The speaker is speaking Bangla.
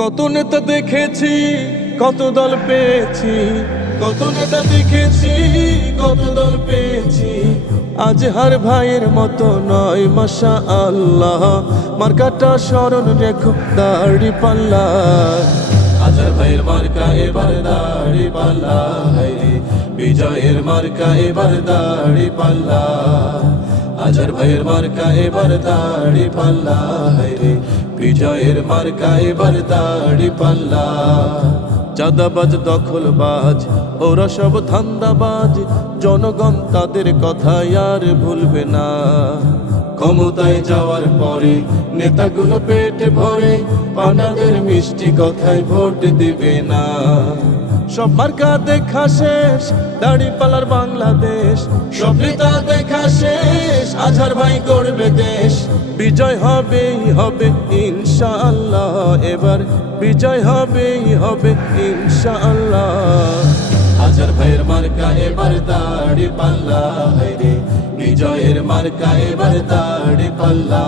কত নেতা দেখেছি, কত দল পেয়েছি, কত নেতা দেখেছি, কত দল পেয়েছি, আজ হার ভাইয়ের মতো নয় মাশা আল্লাহ। মার্কাটা স্মরণ রেখো দাড়ি পাল্লা, আজহার ভাইয়ের মার্কা এবার দাড়ি পাল্লা, হায়রে বিজয়ের মার্কা এবার দাড়ি পাল্লা, আজহার ভাইয়ের মার্কা এবার দাড়ি পাল্লা, হায়রে বিজয়ের মার্কা এবার দাড়ি পাল্লা। চাঁদাবাজ দখলবাজ ওরা সব ধান্দাবাজ, জনগণ তাদের কথা আর ভুলবে না। ক্ষমতায় যাওয়ার পরে নেতাগুলো পেটে ভরে পানাদের মিষ্টি কথায় ভোট দিবে না। সব মার্কা দেখা শেষ, দাড়ি পাল্লার বাংলাদেশ, সব নেতা দেখা শেষ, আজহার ভাই করবে দেশ। বিজয় হবেই হবে ইনশাআল্লাহ, এবার বিজয় হবেই হবে ইনশাআল্লাহ। আজহার ভাইয়ের মার্কা এবার দাড়ি পাল্লা, হায়রে বিজয়ের মার্কা এবার দাড়ি পাল্লা।